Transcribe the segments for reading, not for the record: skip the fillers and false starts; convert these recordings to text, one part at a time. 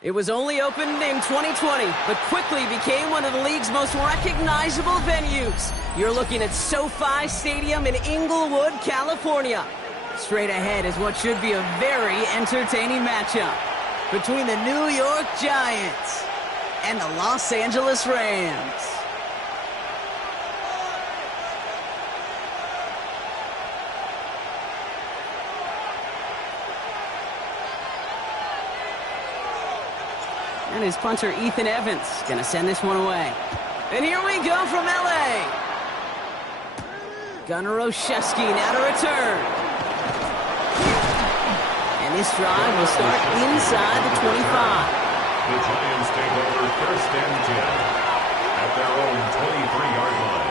It was only opened in 2020, but quickly became one of the league's most recognizable venues. You're looking at SoFi Stadium in Inglewood, California. Straight ahead is what should be a very entertaining matchup between the New York Giants and the Los Angeles Rams. And his punter, Ethan Evans, going to send this one away. And here we go from L.A. Gunnar Olszewski now to return. And this drive will start inside the 25. The Giants take over 1st and 10 at their own 23-yard line.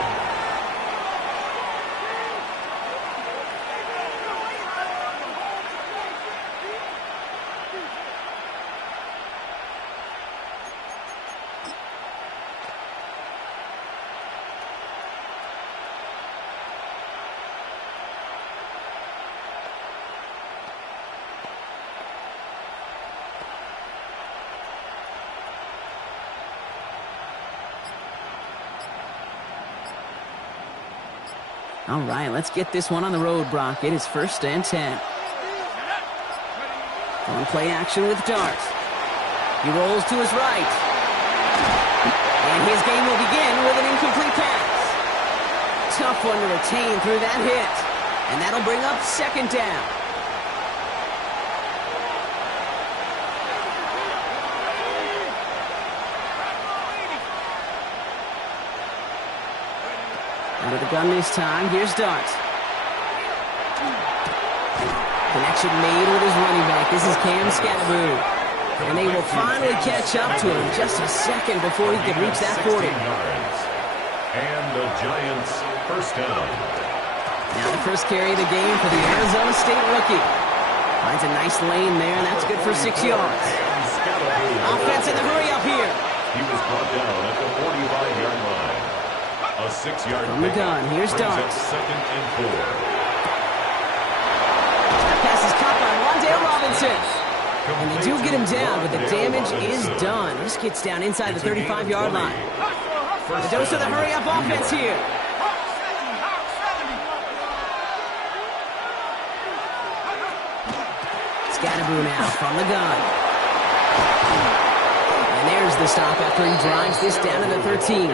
All right, let's get this one on the road, Brock. It is 1st and 10. On play action with Dart. He rolls to his right. And his game will begin with an incomplete pass. Tough one to retain through that hit. And that'll bring up 2nd down. Out of the gun this time, here's Dart. Connection made with his running back. This is Cam Scatteroo. And they will finally catch up to him just a second before he can reach that 40. And the Giants 1st down. Now the first carry of the game for the Arizona State rookie. Finds a nice lane there, and that's good for 6 yards. Offense in the hurry up here. He was brought down at the 45-yard line. A 6-yard from the gun. Here's Dart. 2nd and 4. That pass is caught by Wandale Robinson. And they do get him down, but the damage is done. This gets down inside the 35-yard line. A dose of the hurry-up offense here. Scatteroo now from the gun. And there's the stop after he drives this down to the 13.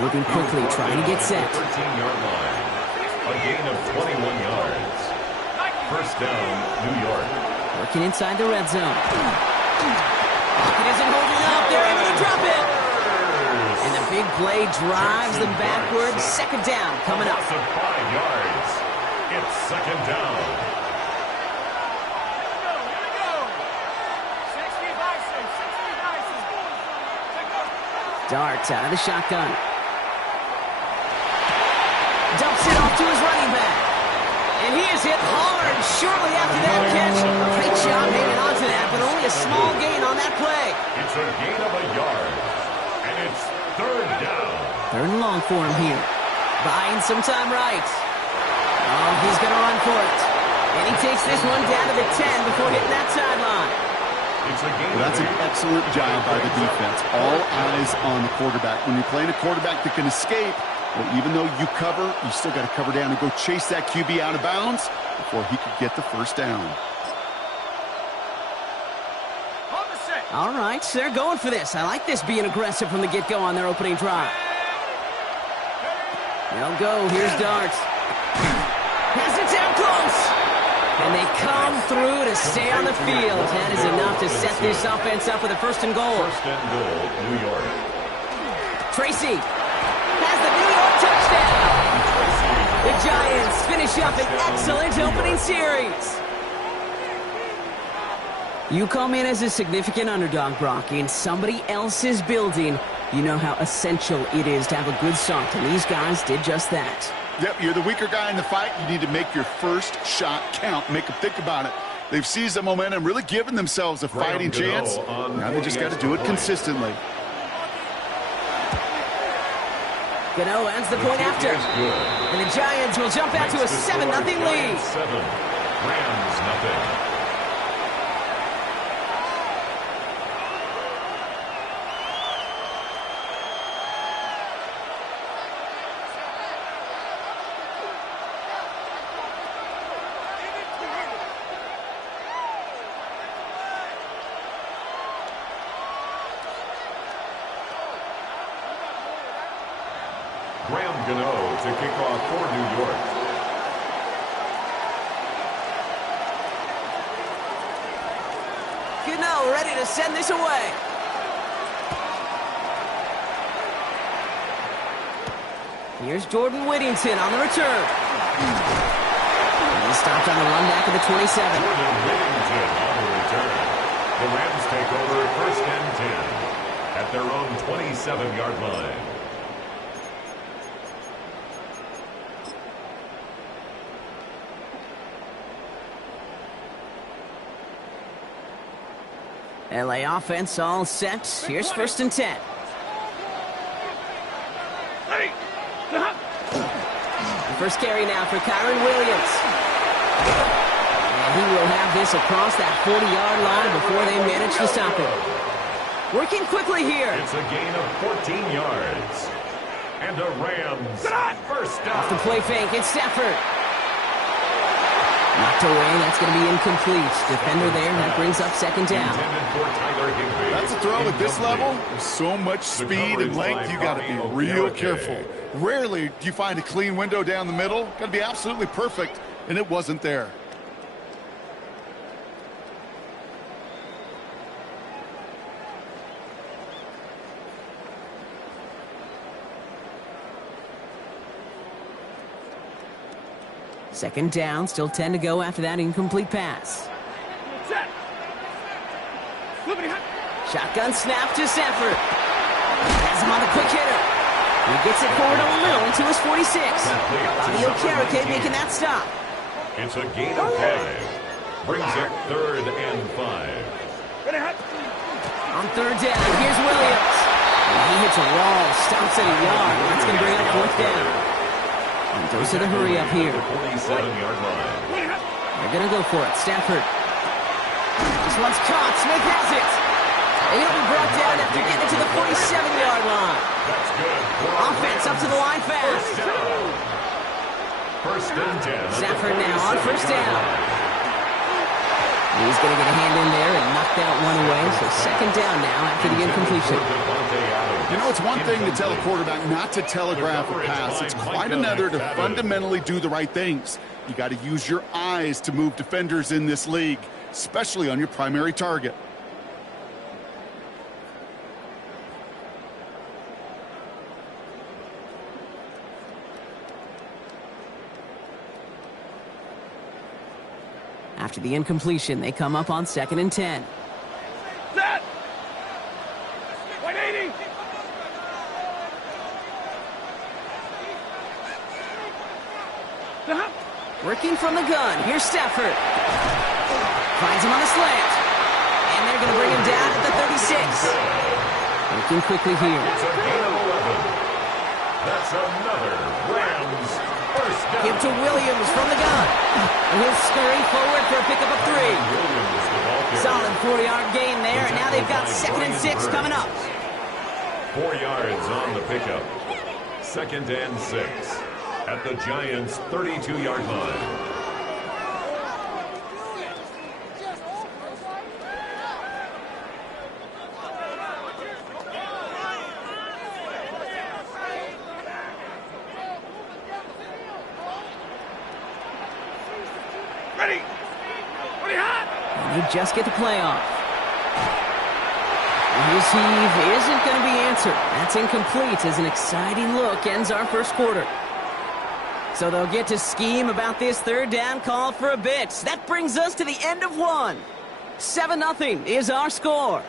Moving quickly, trying to get set. 13-yard line. A gain of 21 yards. 1st down, New York. Working inside the red zone. Pocket isn't holding up. They're able to drop it. And the big play drives them backwards. 2nd down coming up. Loss of 5 yards. It's 2nd down. Dart out of the shotgun. Dumps it off to his running back. And he is hit hard shortly after that catch. Great job hanging on to that, but only a small gain on that play. It's a gain of a yard. And it's 3rd down. 3rd and long for him here. Buying some time right. Oh, he's going to run for it. And he takes this one down to the 10 before hitting that sideline. Well, that's an excellent job by the defense. All eyes on the quarterback. When you're playing a quarterback that can escape, well, even though you cover, you still got to cover down and go chase that QB out of bounds before he could get the 1st down. All right, so they're going for this. I like this being aggressive from the get-go on their opening drive. They'll go. Here's Dart. Has it down close. And they come through to stay on the field. That is enough to set this offense up with a 1st and goal. 1st and goal, New York. Tracy has the New York touchdown. The Giants finish up an excellent opening series. You come in as a significant underdog, Brock, in somebody else's building. You know how essential it is to have a good start, and these guys did just that. Yep, you're the weaker guy in the fight. You need to make your first shot count. Make them think about it. They've seized the momentum, really given themselves a fighting chance. Now they just got to do it consistently. Gano ends the point after. And the Giants will jump out to a 7-0 lead. 7, Rams 0. Gano to kick off for New York. Gano ready to send this away. Here's Jordan Whittington on the return. And he stopped on the run back of the 27. Jordan Whittington on the return. The Rams take over 1st and 10 at their own 27-yard line. LA offense all set. Here's 1st and 10. The first carry now for Kyron Williams. And he will have this across that 40-yard line before they manage to stop him. Working quickly here. It's a gain of 14 yards. And a Rams first down. Off the play fake, it's Stafford. Knocked away, that's going to be incomplete. Defender there, that brings up 2nd down. That's a throw at this level. With so much speed and length, you got to be real careful. Rarely do you find a clean window down the middle. Got to be absolutely perfect, and it wasn't there. Second down, still 10 to go after that incomplete pass. Shotgun snap to Stafford. Has him on a quick hitter. He gets it forward a little into his 46. Bobby Okereke making that stop. It's a gain of 5. Brings it 3rd and 5. On 3rd down, here's Williams. And he hits a wall, stops at a yard. That's going to bring up 4th down. And goes to the hurry up here. 47-yard line. They're going to go for it. Stafford. This one's caught. Smith has it. And he'll be brought down after getting it to the 47-yard line. That's good. Offense up to the line fast. 1st and 10. Stafford now on 1st down. He's going to get a hand in there and knock that one away. So 2nd down now after the incompletion. You know, it's one thing to tell a quarterback not to telegraph a pass. It's quite another to fundamentally do the right things. You got to use your eyes to move defenders in this league, especially on your primary target. After the incompletion, they come up on 2nd and 10. Set! 180! Working from the gun. Here's Stafford. Finds him on a slant. And they're going to bring him down at the 36. Working quickly here. It's a gain of 11. That's another Rams first down. Give to Williams from the gun. And he'll scurry forward for a pickup of 3. Solid 4-yard gain there, and now they've got 2nd and 6 coming up. 4 yards on the pickup. 2nd and 6 at the Giants' 32-yard line. Ready! Ready, hot! And they just get the play off. His heave isn't going to be answered. That's incomplete as an exciting look ends our first quarter. So they'll get to scheme about this 3rd down call for a bit. That brings us to the end of 1. 7-0 is our score.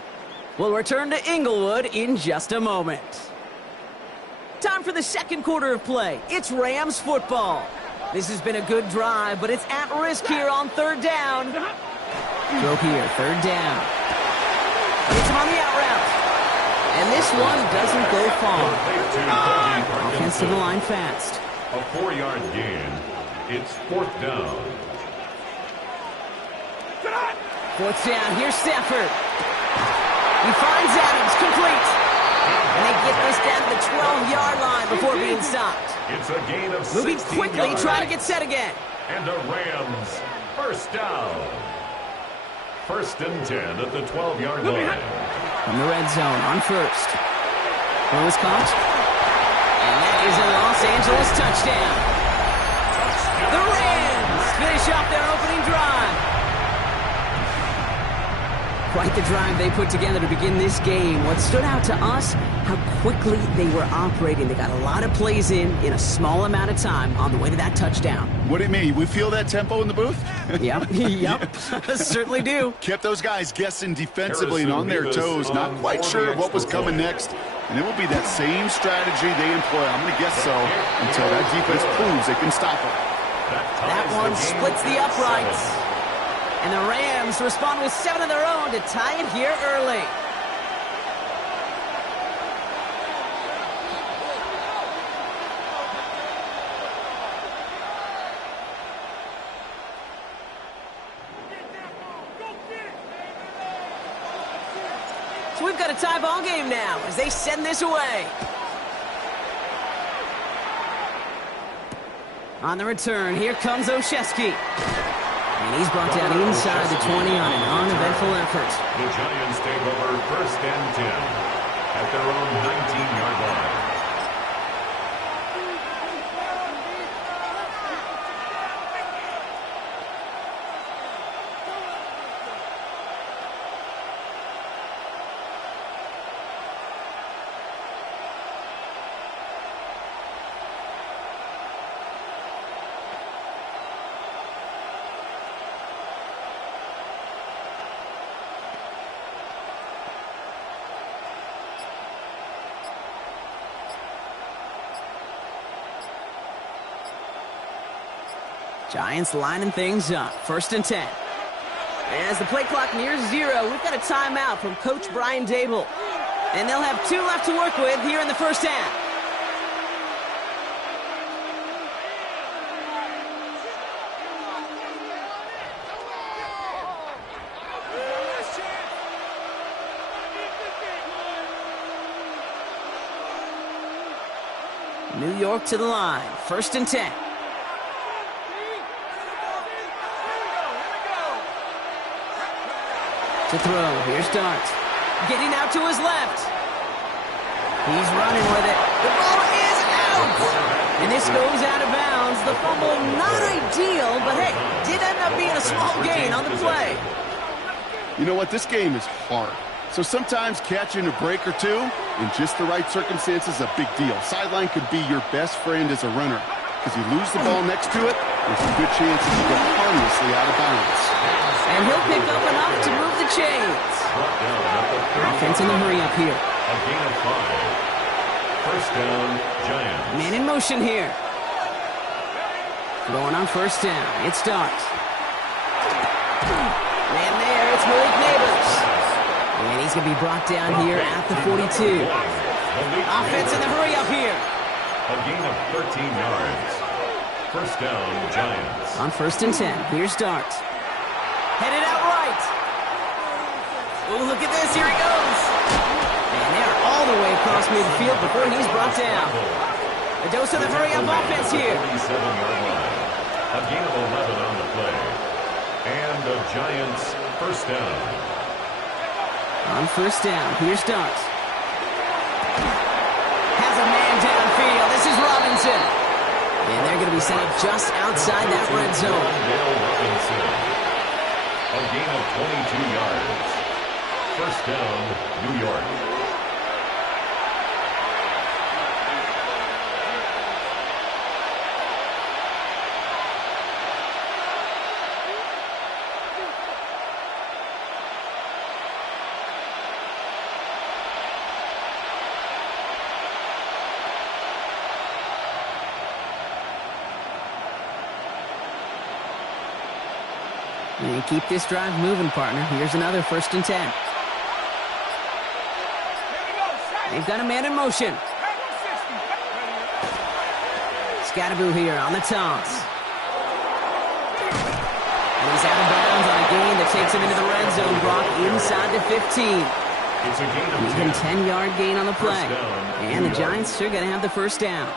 We'll return to Inglewood in just a moment. Time for the 2nd quarter of play. It's Rams football. This has been a good drive, but it's at risk here on 3rd down. Throw here, 3rd down. Gets him on the out route. And this one doesn't go far. Offense to the line fast. A 4-yard gain. It's 4th down. 4th down. Here's Stafford. He finds Adams, complete. And they get this down to the 12-yard line before being stopped. It's a gain of 16 Moving quickly, yards. trying to get set again. And a Rams first down. 1st and 10 at the 12-yard line. From the red zone on 1st. Ball is caught. And that is a loss Los Angeles touchdown. The Rams finish off their opening drive. Quite the drive they put together to begin this game. What stood out to us, how quickly they were operating. They got a lot of plays in a small amount of time on the way to that touchdown. What do you mean? We feel that tempo in the booth? Yep. Certainly do. Kept those guys guessing defensively and on their toes, not quite sure what was coming next. And it will be that same strategy they employ. I'm going to guess so until that defense proves they can stop it. That one splits the uprights. And the Rams respond with 7 of their own to tie it here early. So we've got a tie ball game now as they send this away. On the return, here comes Olszewski. And he's brought down inside the 20 on an uneventful effort. The Giants take over 1st and 10 at their own 19-yard line. Giants lining things up. 1st and 10. As the play clock nears 0, we've got a timeout from Coach Brian Dable. And they'll have 2 left to work with here in the 1st half. New York to the line. 1st and 10. To throw. Here's Dart. Getting out to his left. He's running with it. The ball is out. And this goes out of bounds. The fumble not ideal, but hey, did end up being a small gain on the play. You know what? This game is hard. So sometimes catching a break or two in just the right circumstances is a big deal. Sideline could be your best friend as a runner. Because you lose the ball next to it, there's a good chance that you get harmlessly out of bounds. And he'll pick up enough to move the chains. Offense in the hurry up here. A gain of 5. 1st down, Giants. Man in motion here. Going on 1st down. It starts. Man there, it's Malik Neighbors. And he's going to be brought down here at the 42. Offense in the hurry up here. A gain of 13 yards. 1st down, Giants. On 1st and 10, here's Dart. Headed out right. Oh, look at this. Here he goes. And they're all the way across midfield before he's brought down. A dose of the hurry-up offense here. 47-yard line. A gain of 11 on the play. And the Giants 1st down. On 1st down, here's Dart. Has a man downfield. This is Robinson. And they're going to be set up just outside that red zone. Robinson. A gain of 22 yards. 1st down, New York. And keep this drive moving, partner. Here's another 1st and 10. They've got a man in motion. Scattaboo here on the toss. And he's out of bounds on a gain that takes him into the red zone. Brock inside the 15. It's a gain of 10. 10-yard gain on the play. And the Giants sure going to have the 1st down.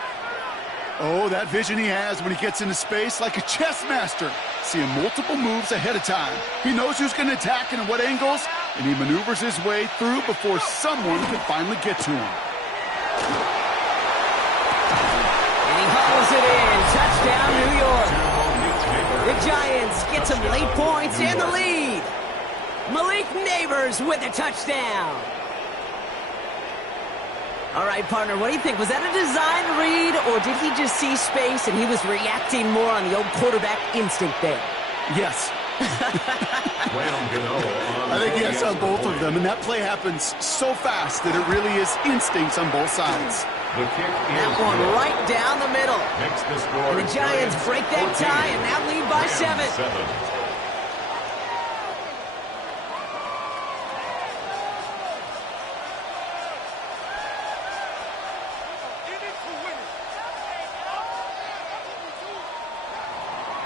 Oh, that vision he has when he gets into space, like a chess master, seeing multiple moves ahead of time. He knows who's going to attack and in what angles, and he maneuvers his way through before someone can finally get to him. And Fouls it in. Touchdown, New York. The Giants get some late points and the lead. Malik Neighbors with a touchdown. All right, partner, what do you think? Was that a design read, or did he just see space and he was reacting more on the old quarterback instinct there? Yes. I think yes on both of them, and that play happens so fast that it really is instincts on both sides. The kick That one right down the middle. makes the score. And the Giants break that 14, tie and now lead by 7.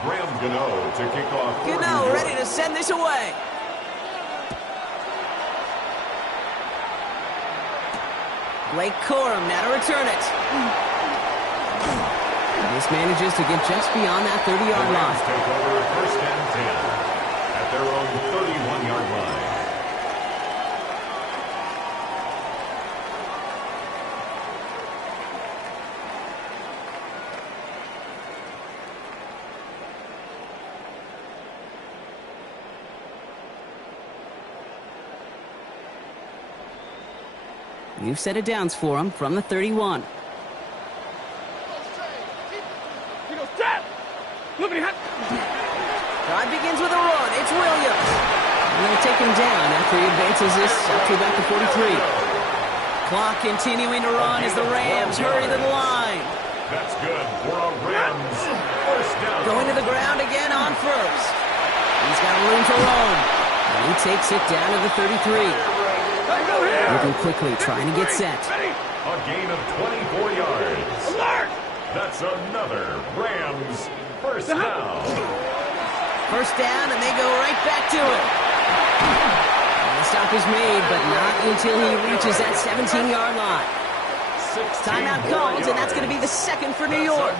Graham Gano to kick off. Gano ready to send this away. Blake Corum now to return it. And this manages to get just beyond that 30-yard line. Take over first and 10 at their own 31-yard line. New set of downs for him from the 31. Drive begins with a run. It's Williams. And they'll take him down after he advances this up to about the 43. Clock continuing to run as the Rams hurry to the line. That's good for a Rams first down. Going to the ground again on first. He's got room to roam. And he takes it down to the 33. Moving quickly, trying to get set. A gain of 24 yards. That's another Rams first down. First down, and they go right back to it. And the stop is made, but not until he reaches that 17-yard line. Timeout called, and that's going to be the second for New York.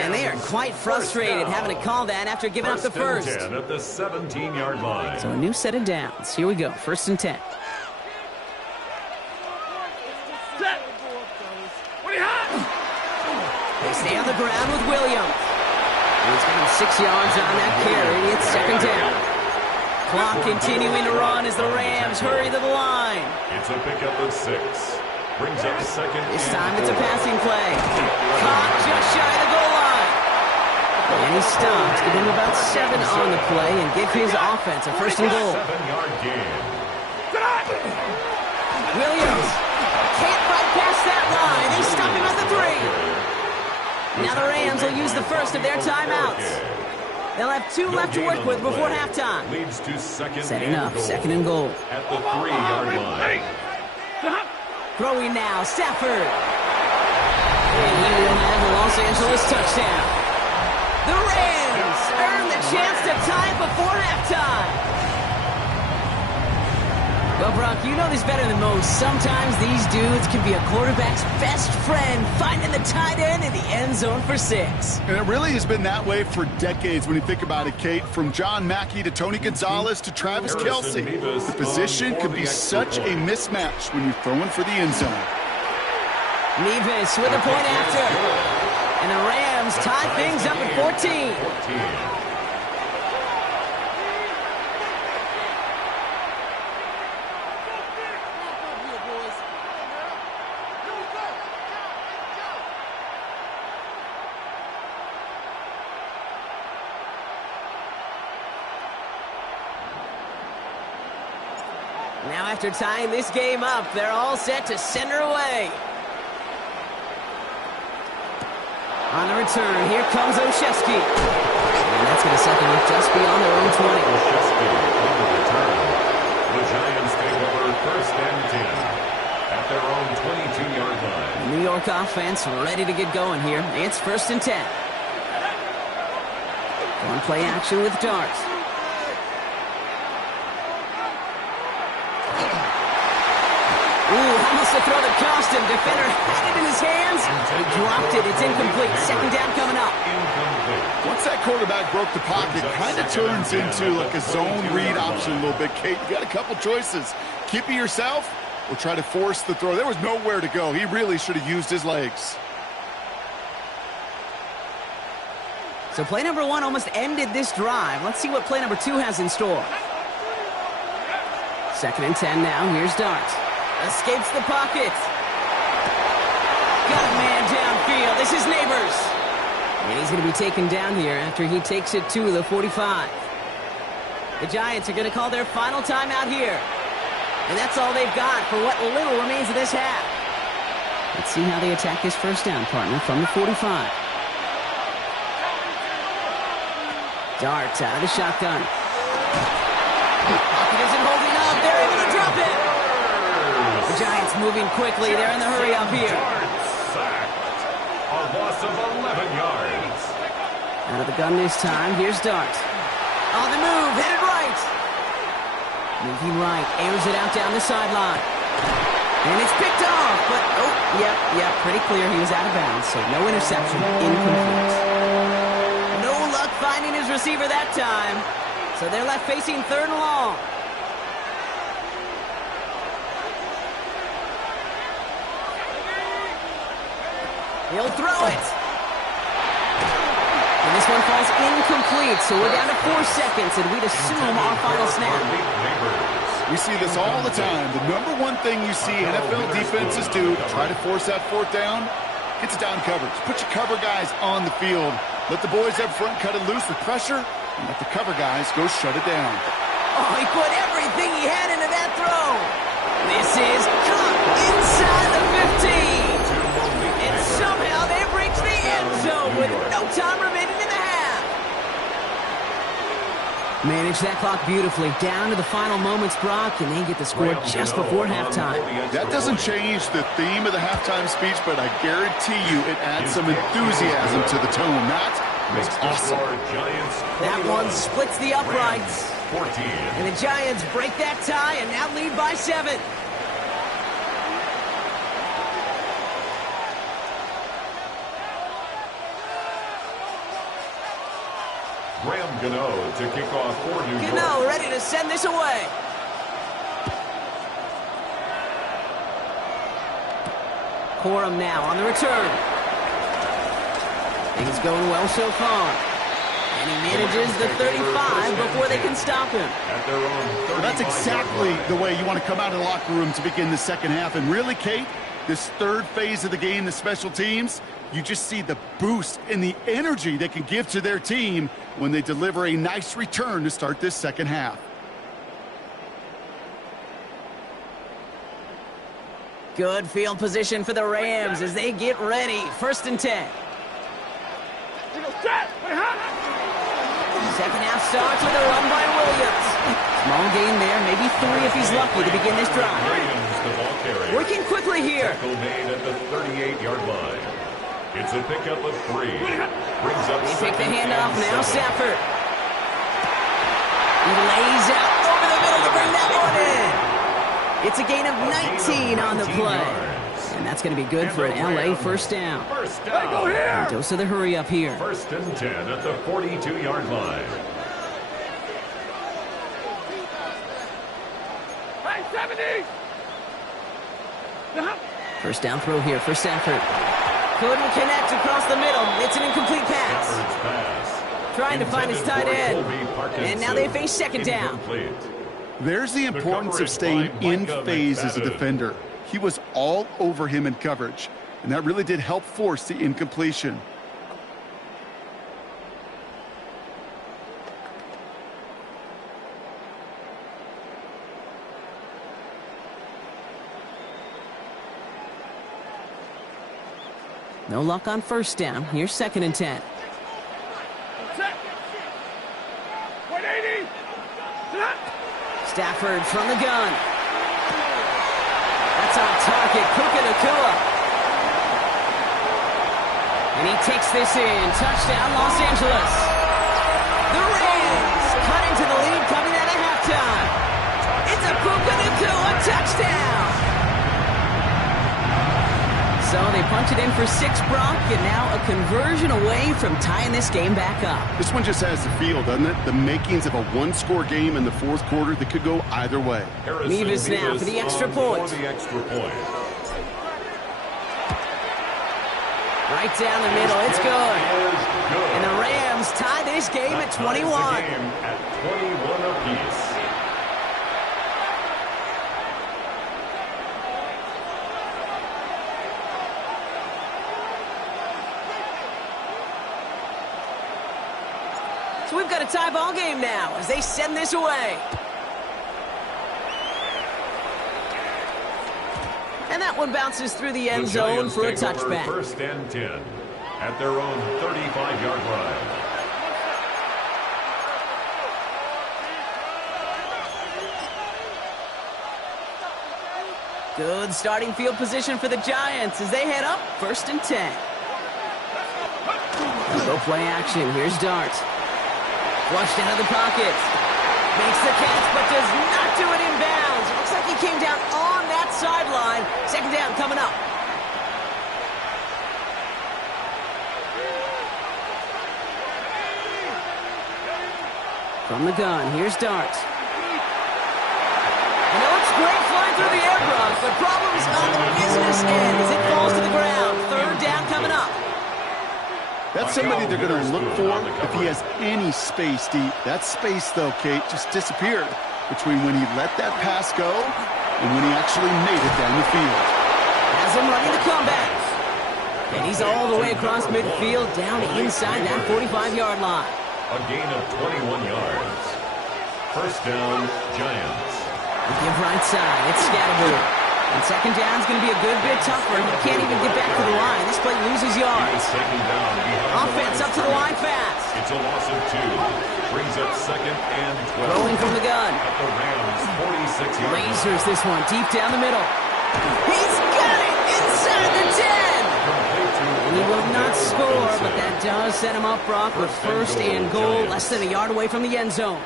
And they are quite frustrated having to call that after giving up the first. First and 10 at the 17-yard line. So a new set of downs. Here we go, first and 10. They stay on the ground with Williams. He's got him 6 yards on that carry. It's second down. Clock continuing to run as the Rams hurry to the line. It's a pickup of 6. Brings up second. This time it's a passing play. Caught just shy of the goal line. And he stops, give him about 7 on the play and give his offense a first and goal. 7-yard gain. Williams can't bypass that line. They stop him at the 3. Now the Rams will use the first of their timeouts. They'll have 2 left to work with before halftime. Leads to Setting up, second and goal. At the 3-yard line. Throwing now, Stafford. And he will have a Los Angeles touchdown. The Rams earn the chance to tie it before halftime. Well, Brock, you know this better than most. Sometimes these dudes can be a quarterback's best friend, finding the tight end in the end zone for 6. And it really has been that way for decades when you think about it, Kate. From John Mackey to Tony Gonzalez to Travis Kelce. The position could be such a mismatch when you're throwing for the end zone. Nevis with a point after. And the Rams tie things up at 14. Now after tying this game up, they're all set to send her away. On the return, here comes Olszewski. And that's going to set them up just beyond their own 20. Olszewski on the return. The Giants take over first and 10 at their own 22-yard line. The New York offense ready to get going here. It's first and 10. One play action with darts. Ooh, almost a throw that cost him. Defender had it in his hands. He dropped it. It's incomplete. Second down coming up. Once that quarterback broke the pocket, kind of turns into like a zone read option a little bit. Kate, you got a couple choices. Keep it yourself or try to force the throw. There was nowhere to go. He really should have used his legs. So play number 1 almost ended this drive. Let's see what play number 2 has in store. 2nd and 10 now. Here's Dart. Escapes the pocket. Got a man downfield. This is Neighbors. And he's going to be taken down here after he takes it to the 45. The Giants are going to call their final timeout here. And that's all they've got for what little remains of this half. Let's see how they attack this first down, partner, from the 45. Dart out of the shotgun. Pocket isn't holding up. They're able to drop it. The Giants moving quickly. They're in the hurry up here. Sacked. A loss of 11 yards. Out of the gun this time. Here's Dart. On the move. Headed right. Moving right. Airs it out down the sideline. And it's picked off. But, yep, pretty clear he was out of bounds. So no interception. Incomplete. No luck finding his receiver that time. So they're left facing 3rd and long. He'll throw it. And this one falls incomplete, so we're down to 4 seconds, and we'd assume our final snap. We see this all the time. The number 1 thing you see NFL defenses do to try to force that 4th down, gets it down coverage. Put your cover guys on the field. Let the boys up front cut it loose with pressure, and let the cover guys go shut it down. Oh, he put everything he had into that throw. This is caught inside the 15. And somehow they've reached the end zone with no time remaining in the half. Manage that clock beautifully. Down to the final moments, Brock, and they get the score just before halftime. That doesn't change the theme of the halftime speech, but I guarantee you it adds some enthusiasm to the tone. That was awesome. That one splits the uprights. 14. And the Giants break that tie and now lead by 7. Graham Gano to kick off for New York. Gano ready to send this away. Corum now on the return. Things going well so far. And he manages the 35 before they can stop him. At their own 35. Well, that's exactly the way you want to come out of the locker room to begin the second half. And really, Kate, this 3rd phase of the game, the special teams, you just see the boost and the energy they can give to their team when they deliver a nice return to start this second half. Good field position for the Rams as they get ready. 1st and 10. Second half starts with a run by Williams. Small gain there, maybe 3 if he's lucky to begin this drive. Working quickly here. Tackle made at the 38-yard line. It's a pickup of 3. Brings up they take the handoff now, Stafford. He lays out over the middle to bring that one in. It's a gain of 19 on the play. And that's going to be good for an LA first down. First down. Go here. Dose of the hurry up here. 1st and 10 at the 42-yard line. Hey, 70! First down throw here for Stafford. Couldn't connect across the middle. It's an incomplete pass. Trying to find his tight end. And now they face 2nd down. There's the importance of staying in phase as a defender. He was all over him in coverage, and that really did help force the incompletion. No luck on 1st down. Here's 2nd and 10. 180! Stafford from the gun. That's on target. Puka Nacua. And he takes this in. Touchdown, Los Angeles. The Rams cut into the lead coming out of halftime. It's a Puka Nacua touchdown. So they punch it in for 6, Brock, and now a conversion away from tying this game back up. This one just has the feel, doesn't it? The makings of a 1-score game in the 4th quarter that could go either way. Nevis now for the extra point. Right down the middle, it's good. And the Rams Rams tie this game at 21. The game at 21 apiece. So we've got a tie ball game now as they send this away. And that one bounces through the end zone for a touchback. First and 10 at their own 35-yard line. Good starting field position for the Giants as they head up first and 10. Go play action. Here's Dart. Flushed out of the pocket. Makes the catch, but does not do it in bounds. Looks like he came down on that sideline. Second down coming up. From the gun, here's Dart. And it looks great flying through the air, Brock, but problems on the business end as it falls to the ground. Third down coming up. That's somebody they're going to look for if he has any space deep. That space, though, Kate, just disappeared between when he let that pass go and when he actually made it down the field. Has him running the comeback. And he's all the way across midfield down inside that 45-yard line. A gain of 21 yards. First down, Giants. We give right side. It's Scatterboot. And second down's going to be a good bit tougher. He can't even get back to the line. This play loses yards. Offense up to the line fast. It's a loss of 2. Brings up second and 12. Throwing from the gun. At the Rams, 46 yards. Lasers this one deep down the middle. He's got it inside the 10. He will not score, but that does set him up, Brock, with first and goal, less than a yard away from the end zone.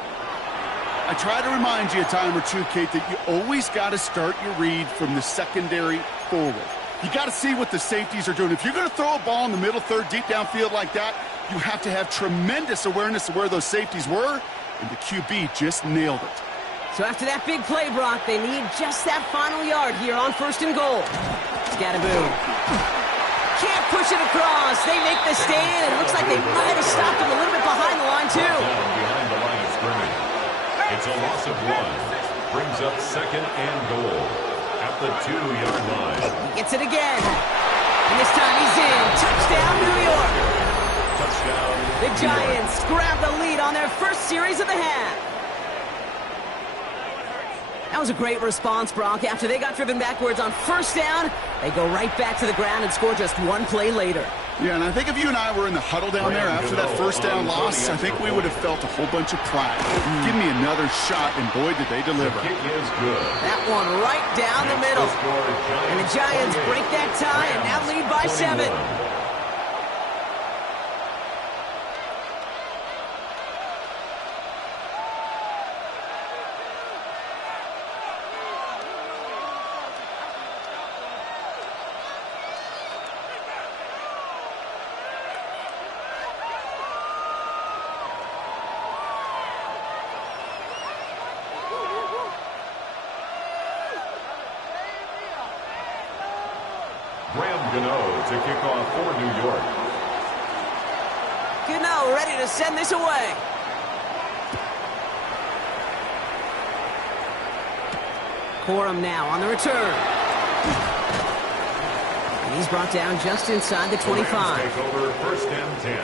I try to remind you a time or two, Kate, that you always got to start your read from the secondary forward. You got to see what the safeties are doing. If you're going to throw a ball in the middle third, deep downfield like that, you have to have tremendous awareness of where those safeties were, and the QB just nailed it. So after that big play, Brock, they need just that final yard here on first and goal. Scatterboot. Can't push it across. They make the stand. It looks like they might have stopped him a little bit behind the line, too. Behind the line of scrimmage. It's a loss of 1. Brings up second and goal at the 2-yard line. He gets it again. And this time he's in. Touchdown, New York. Touchdown. The Giants grab the lead on their first series of the half. That was a great response, Brock. After they got driven backwards on first down, they go right back to the ground and score just one play later. Yeah, and I think if you and I were in the huddle down there after that first down loss, I think we would have felt a whole bunch of pride. Give me another shot, and boy, did they deliver. The kick is good. That one right down the middle. And the Giants break that tie and now lead by 7. To kick off for New York. Gano ready to send this away. Corum now on the return. And he's brought down just inside the 25. The Rams take over first and 10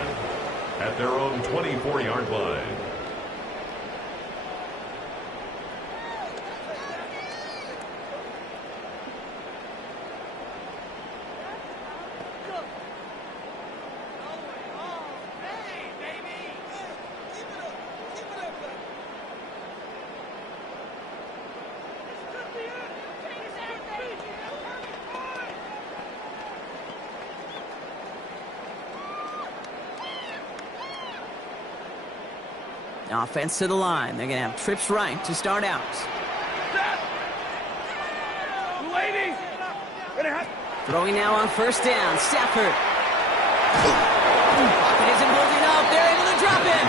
at their own 24-yard line. Offense to the line. They're going to have trips right to start out. Throwing now on first down. Stafford. Pocket isn't holding up. They're able to drop it.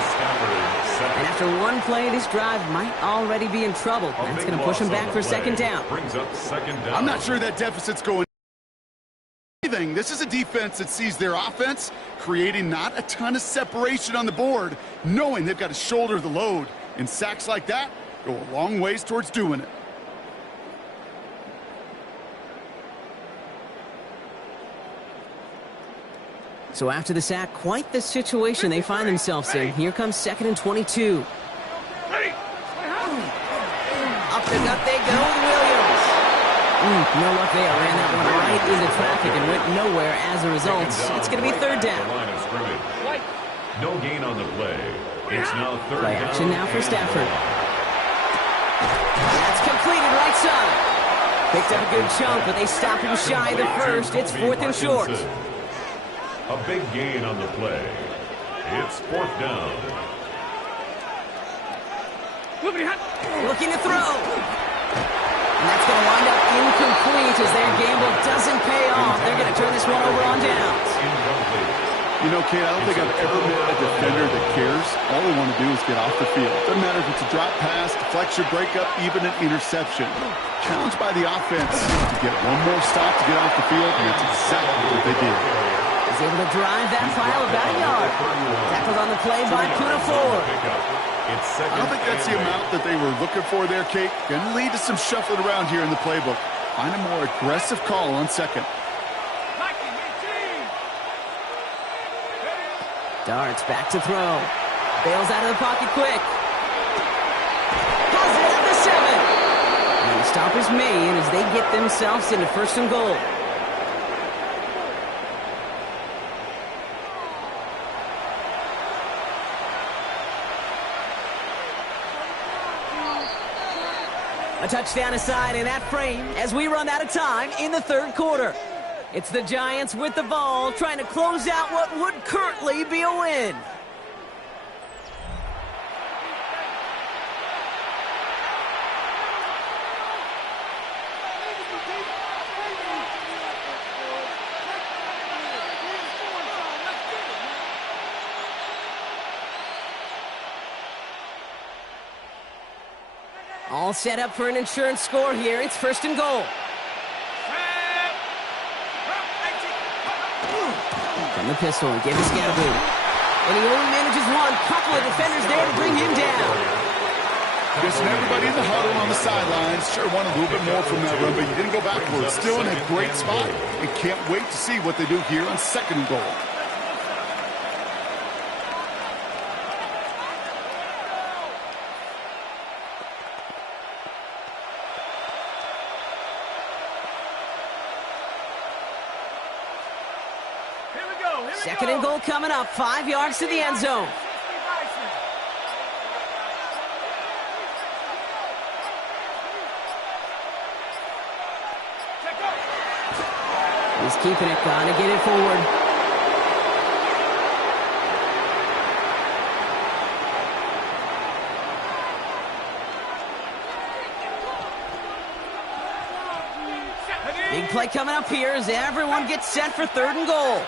And after one play, this drive might already be in trouble. That's going to push them back for second down. Brings up second down. I'm not sure that deficit's going thing. This is a defense that sees their offense creating not a ton of separation on the board, knowing they've got to shoulder the load. And sacks like that go a long ways towards doing it. So after the sack, quite the situation they find themselves in. Here comes 2nd and 22. Up the gut they go with Williams. No luck there. Ran that one right into traffic and went nowhere as a result. It's going to be 3rd down. No gain on the play. It's now 3rd Play down. action now for Stafford. That's completed right side. Picked up a good chunk, but they stop him shy of the first. It's 4th and short. A big gain on the play. It's 4th down. Looking to throw. And that's going to wind up incomplete as their gamble doesn't pay off. They're going to turn this one over on downs. Incomplete. You know, Kate, I don't think I've ever met a defender that cares. All they want to do is get off the field. Doesn't matter if it's a drop pass, deflection, breakup, even an interception. Challenged by the offense to get one more stop to get off the field, and that's exactly what they did. He's able to drive that pile about a yard. Tackled on the play by Kuna Ford. I don't think that's the amount that they were looking for there, Kate. Going to lead to some shuffling around here in the playbook. Find a more aggressive call on 2nd. Darts back to throw. Bails out of the pocket quick. Has it at the 7. And the stop is made as they get themselves into 1st and goal. A touchdown aside in that frame as we run out of time in the 3rd quarter. It's the Giants with the ball trying to close out what would currently be a win. All set up for an insurance score here. It's 1st and goal. From the pistol, he gave a Scatterboot. And he only manages one. Couple of defenders there to bring him down. Guessing everybody in the huddle on the sidelines sure wanted a little bit more from that run, but you didn't go backwards. Still in a great spot. And can't wait to see what they do here on 2nd and goal. Second and goal coming up. 5 yards to the end zone. He's keeping it. Gonna get it forward. Big play coming up here as everyone gets set for 3rd and goal.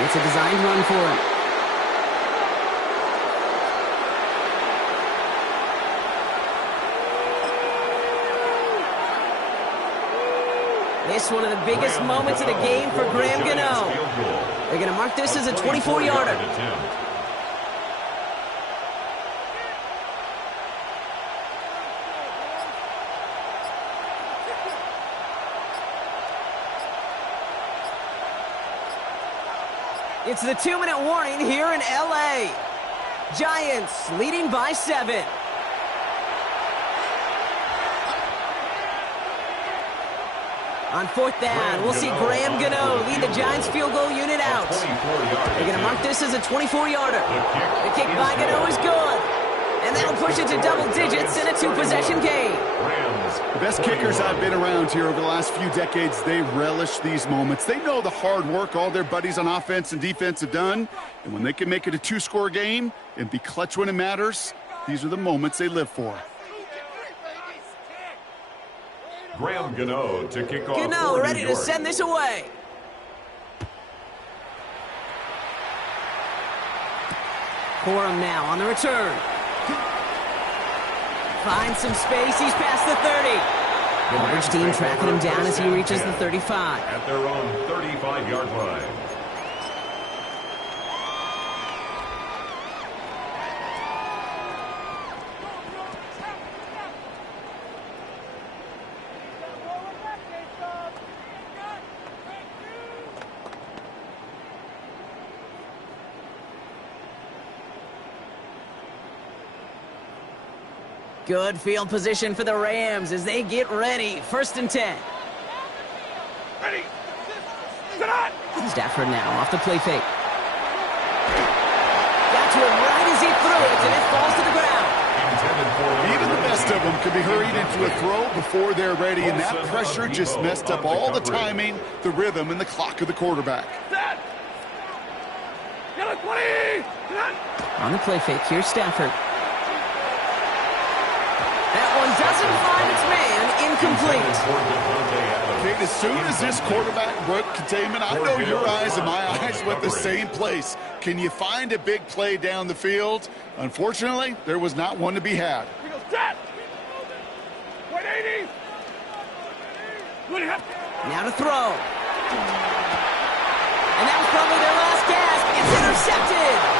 It's a designed run for him. This one of the biggest moments of the game for Graham Gano. They're going to mark this as a 24-yarder. It's the 2-minute warning here in L.A. Giants leading by 7. On 4th down, we'll see Graham Gano lead the Giants field goal unit out. They're going to mark this as a 24-yarder. The kick by Gano is good. And that'll push it to double digits in a 2-possession game. The best kickers I've been around here over the last few decades, they relish these moments. They know the hard work all their buddies on offense and defense have done. And when they can make it a 2-score game and be clutch when it matters, these are the moments they live for. Graham Gano to kick off. Gano ready to send this away. Corum now on the return. Finds some space. He's past the 30. Average team tracking him down as he reaches the 35. At their own 35-yard line. Good field position for the Rams as they get ready. 1st and 10. Ready. Sit on. Stafford now off the play fake. Got to him right as he threw it, and it falls to the ground. Even the best of them could be hurried into a throw before they're ready, and that pressure just messed up all the timing, the rhythm, and the clock of the quarterback. Set. Yellow 20. On the play fake, here's Stafford. That one doesn't find its man. Incomplete. Kate, as soon as this quarterback broke containment, I know your eyes and my eyes went the same place. Can you find a big play down the field? Unfortunately, there was not one to be had. Set. 180. Now to throw. And that was probably their last gasp. It's intercepted.